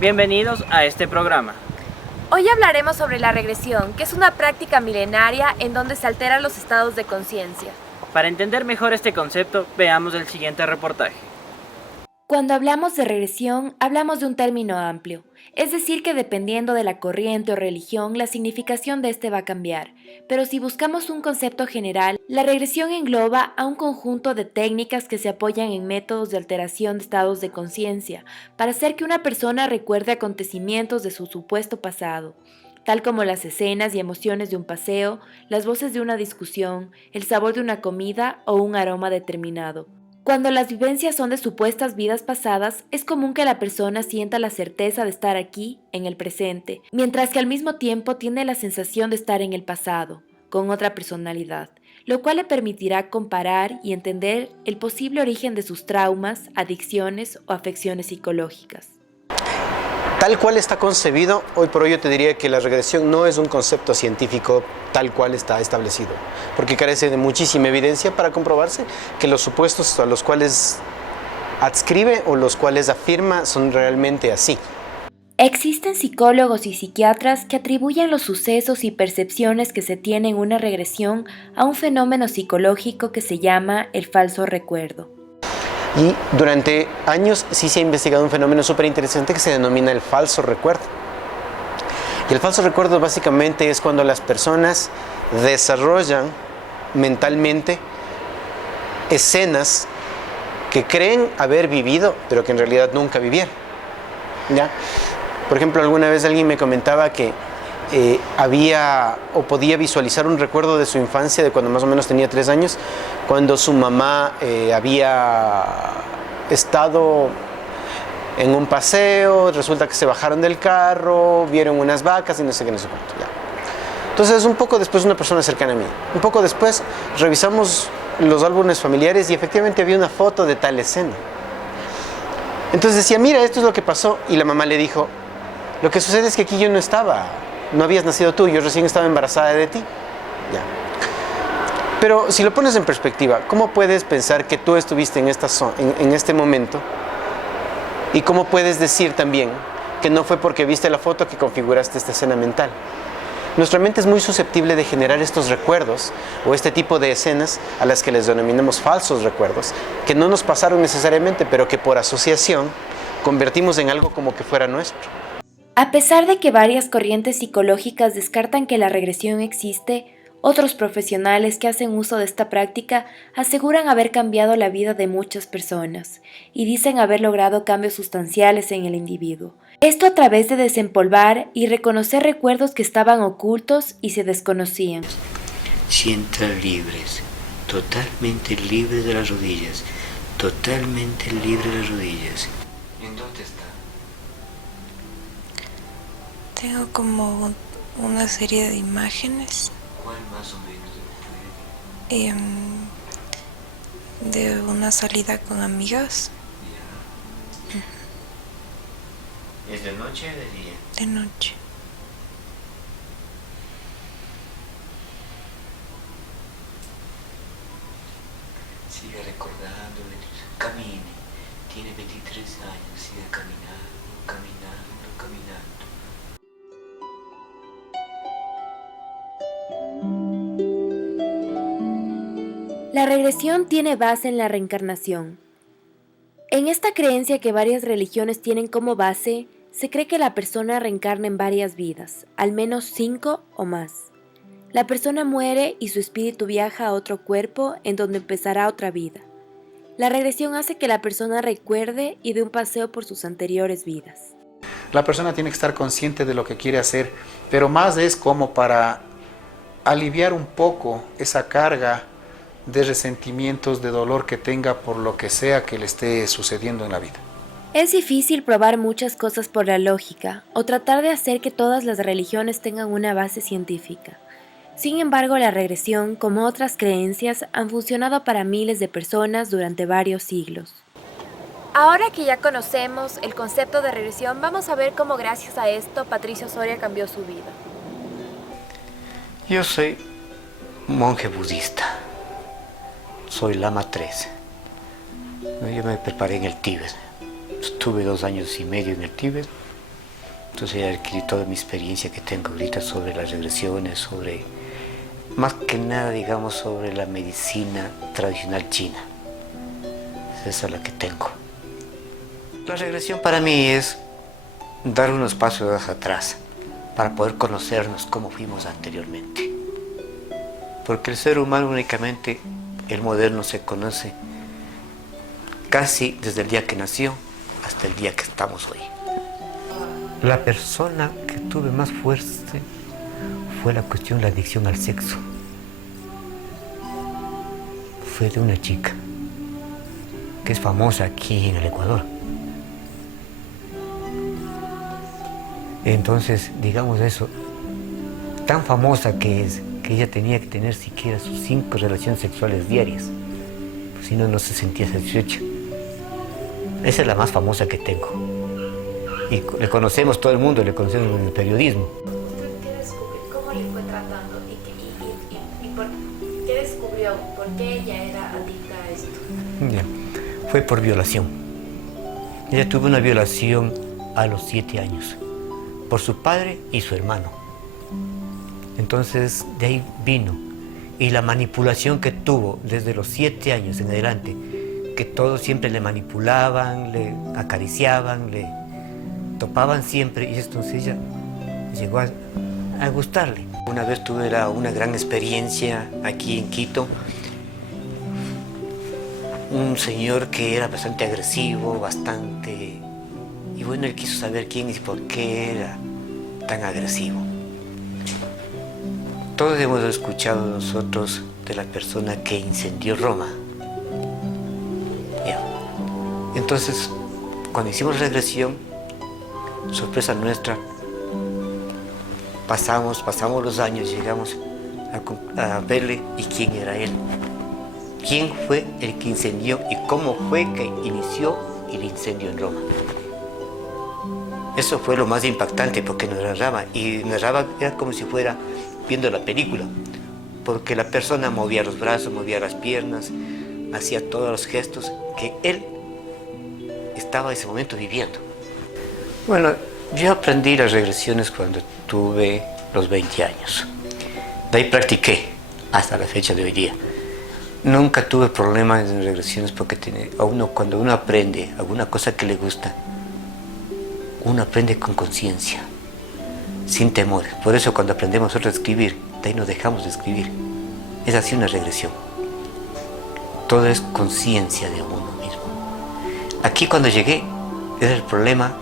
Bienvenidos a este programa. Hoy hablaremos sobre la regresión, que es una práctica milenaria en donde se alteran los estados de conciencia. Para entender mejor este concepto, veamos el siguiente reportaje. Cuando hablamos de regresión, hablamos de un término amplio, es decir que dependiendo de la corriente o religión, la significación de este va a cambiar. Pero si buscamos un concepto general, la regresión engloba a un conjunto de técnicas que se apoyan en métodos de alteración de estados de conciencia para hacer que una persona recuerde acontecimientos de su supuesto pasado, tal como las escenas y emociones de un paseo, las voces de una discusión, el sabor de una comida o un aroma determinado. Cuando las vivencias son de supuestas vidas pasadas, es común que la persona sienta la certeza de estar aquí, en el presente, mientras que al mismo tiempo tiene la sensación de estar en el pasado, con otra personalidad, lo cual le permitirá comparar y entender el posible origen de sus traumas, adicciones o afecciones psicológicas. Tal cual está concebido, hoy por hoy yo te diría que la regresión no es un concepto científico tal cual está establecido, porque carece de muchísima evidencia para comprobarse que los supuestos a los cuales adscribe o los cuales afirma son realmente así. Existen psicólogos y psiquiatras que atribuyen los sucesos y percepciones que se tienen en una regresión a un fenómeno psicológico que se llama el falso recuerdo. Y durante años sí se ha investigado un fenómeno súper interesante que se denomina el falso recuerdo. Y el falso recuerdo básicamente es cuando las personas desarrollan mentalmente escenas que creen haber vivido, pero que en realidad nunca vivieron, ¿ya? Por ejemplo, alguna vez alguien me comentaba que había o podía visualizar un recuerdo de su infancia, de cuando más o menos tenía 3 años, cuando su mamá había estado en un paseo, resulta que se bajaron del carro, vieron unas vacas y no sé qué, no sé cuánto, ya. Entonces, un poco después, una persona cercana a mí, un poco después, revisamos los álbumes familiares y efectivamente había una foto de tal escena. Entonces decía, mira, esto es lo que pasó, y la mamá le dijo, lo que sucede es que aquí yo no estaba, no habías nacido tú, yo recién estaba embarazada de ti. Ya. Pero si lo pones en perspectiva, ¿cómo puedes pensar que tú estuviste en este momento? ¿Y cómo puedes decir también que no fue porque viste la foto que configuraste esta escena mental? Nuestra mente es muy susceptible de generar estos recuerdos o este tipo de escenas a las que les denominamos falsos recuerdos, que no nos pasaron necesariamente, pero que por asociación convertimos en algo como que fuera nuestro. A pesar de que varias corrientes psicológicas descartan que la regresión existe, otros profesionales que hacen uso de esta práctica aseguran haber cambiado la vida de muchas personas y dicen haber logrado cambios sustanciales en el individuo. Esto a través de desempolvar y reconocer recuerdos que estaban ocultos y se desconocían. Sientan libres, totalmente libres de las rodillas, totalmente libres de las rodillas. ¿En dónde está? Tengo como una serie de imágenes. ¿Cuál más o menos? De una salida con amigas. Ya. ¿Es de noche o de día? De noche. Sigue recordando, camine. Tiene 23 años, sigue caminando, caminando, caminando. La regresión tiene base en la reencarnación. En esta creencia que varias religiones tienen como base, se cree que la persona reencarna en varias vidas, al menos 5 o más. La persona muere y su espíritu viaja a otro cuerpo en donde empezará otra vida. La regresión hace que la persona recuerde y dé un paseo por sus anteriores vidas. La persona tiene que estar consciente de lo que quiere hacer, pero más es como para aliviar un poco esa carga de resentimientos, de dolor que tenga por lo que sea que le esté sucediendo en la vida. Es difícil probar muchas cosas por la lógica o tratar de hacer que todas las religiones tengan una base científica. Sin embargo, la regresión, como otras creencias, han funcionado para miles de personas durante varios siglos. Ahora que ya conocemos el concepto de regresión, vamos a ver cómo gracias a esto Patricio Soria cambió su vida. Yo soy monje budista. Soy Lama 13. Yo me preparé en el Tíbet. Estuve 2 años y medio en el Tíbet Entonces adquirí toda mi experiencia que tengo ahorita sobre las regresiones, sobre, más que nada, digamos, sobre la medicina tradicional china. Esa es la que tengo. La regresión para mí es dar unos pasos hacia atrás para poder conocernos como fuimos anteriormente. Porque el ser humano únicamente, el moderno, se conoce casi desde el día que nació hasta el día que estamos hoy. La persona que tuve más fuerte fue la cuestión de la adicción al sexo. Fue de una chica que es famosa aquí en el Ecuador. Entonces, digamos eso, tan famosa que es, que ella tenía que tener siquiera sus 5 relaciones sexuales diarias, pues si no, no se sentía satisfecha. Esa es la más famosa que tengo. Y le conocemos todo el mundo, le conocemos en el periodismo. ¿Qué descubrió? ¿Cómo le fue tratando? ¿Qué descubrió? ¿Por qué ella era adicta a esto? Ya. Fue por violación. Ella tuvo una violación a los 7 años, por su padre y su hermano. Entonces, de ahí vino. Y la manipulación que tuvo desde los 7 años en adelante, que todos siempre le manipulaban, le acariciaban, le topaban siempre, y entonces ella llegó a gustarle. Una vez tuve una gran experiencia aquí en Quito. Un señor que era bastante agresivo, bastante... Y bueno, él quiso saber quién y por qué era tan agresivo. Todos hemos escuchado nosotros de la persona que incendió Roma. Ya. Entonces, cuando hicimos regresión, sorpresa nuestra, pasamos los años, llegamos a verle y quién era él. ¿Quién fue el que incendió y cómo fue que inició el incendio en Roma? Eso fue lo más impactante porque nos narraba, y narraba era como si fuera viendo la película, porque la persona movía los brazos, movía las piernas, hacía todos los gestos que él estaba en ese momento viviendo. Bueno, yo aprendí las regresiones cuando tuve los 20 años. De ahí practiqué hasta la fecha de hoy día. Nunca tuve problemas en regresiones porque cuando uno aprende alguna cosa que le gusta, uno aprende con conciencia, sin temor. Por eso cuando aprendemos nosotros a escribir, de ahí nos dejamos de escribir. Es así una regresión. Todo es conciencia de uno mismo. Aquí cuando llegué, era el problema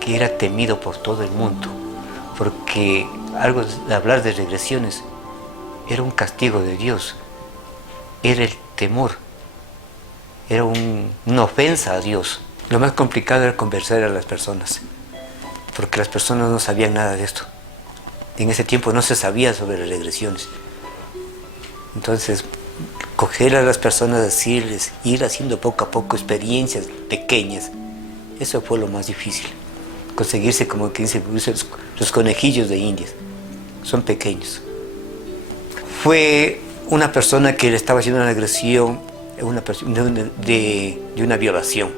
que era temido por todo el mundo, porque algo de hablar de regresiones era un castigo de Dios, era el temor, era una ofensa a Dios. Lo más complicado era convencer a las personas, porque las personas no sabían nada de esto. En ese tiempo no se sabía sobre las regresiones. Entonces, coger a las personas, decirles, ir haciendo poco a poco experiencias pequeñas, eso fue lo más difícil. Conseguirse, como que dicen, los conejillos de Indias, son pequeños. Fue una persona que le estaba haciendo una agresión, de una violación,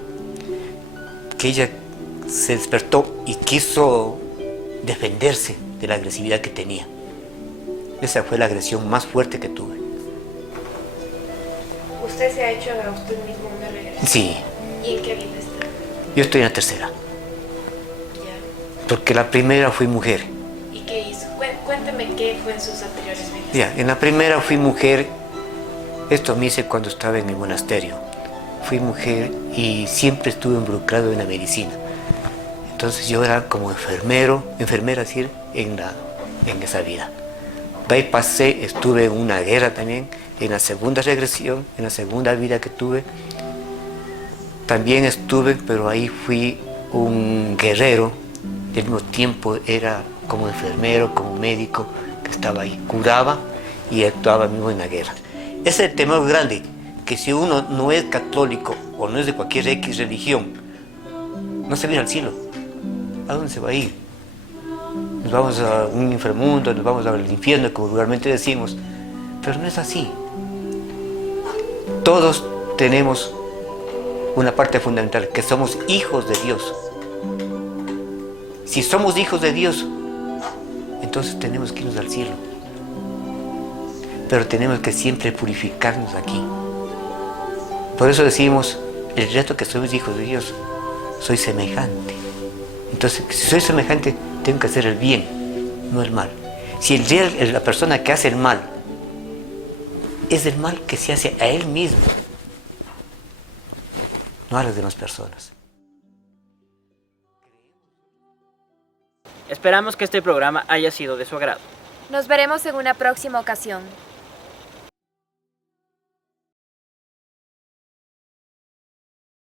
que ella se despertó y quiso defenderse de la agresividad que tenía. Esa fue la agresión más fuerte que tuve. ¿Usted se ha hecho a usted mismo una regresión? Sí. ¿Y en qué vida está? Yo estoy en la tercera. Ya. Porque la primera fui mujer. ¿Y qué hizo? Cuénteme qué fue en sus anteriores vidas. Ya, en la primera fui mujer. Esto me hice cuando estaba en el monasterio. Fui mujer y siempre estuve involucrado en la medicina. Entonces yo era como enfermera decir, en esa vida. De ahí pasé, estuve en una guerra también, en la segunda regresión, en la segunda vida que tuve. También estuve, pero ahí fui un guerrero, y al mismo tiempo era como enfermero, como médico, que estaba ahí, curaba y actuaba mismo en la guerra. Ese es el temor grande, que si uno no es católico o no es de cualquier X religión, no se va a ir al cielo. ¿A dónde se va a ir? Nos vamos a un inframundo, nos vamos al infierno, como vulgarmente decimos, pero no es así. Todos tenemos una parte fundamental, que somos hijos de Dios. Si somos hijos de Dios, entonces tenemos que irnos al cielo. Pero tenemos que siempre purificarnos aquí. Por eso decimos, el reto que somos hijos de Dios, soy semejante. Entonces, si soy semejante, tengo que hacer el bien, no el mal. Si la persona que hace el mal, es el mal que se hace a él mismo, no a las demás personas. Esperamos que este programa haya sido de su agrado. Nos veremos en una próxima ocasión.